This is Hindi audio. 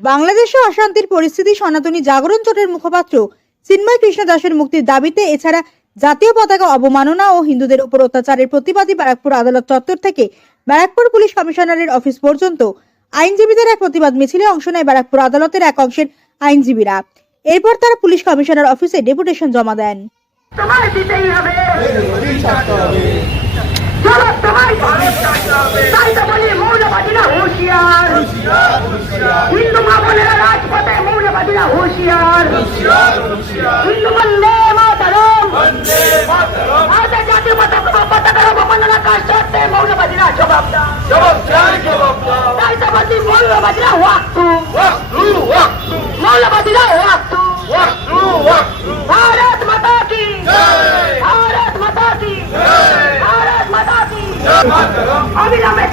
বাংলাদেশে অশান্তির পরিস্থিতি, সনাতনী জাগরণ জোটের মুখপাত্র চিন্ময় কৃষ্ণ দাসের মুক্তির দাবিতে এছাড়া জাতীয় পতাকা অবমাননা ও হিন্দুদের উপর অত্যাচারের প্রতিবাদী ব্যারাকপুর আদালত চত্বর থেকে ব্যারাকপুর পুলিশ কমিশনারের অফিস পর্যন্ত আইনজীবীদের এক প্রতিবাদ মিছিলে অংশ নেয় ব্যারাকপুর আদালতের এক অংশের আইনজীবীরা। এরপর তারা পুলিশ কমিশনার অফিসে ডেপুটেশন জমা দেন। দিতেই হবে। हिंदू मापने राजपथ है मूल बदला होशियार। हिंदू जाति बदला जवाबदार। बदला वक्त। वक्त वक्त। बदला वक्त। वक्त वक्त। भारत माता की। भारत माता की। भारत माता की। अभी हमें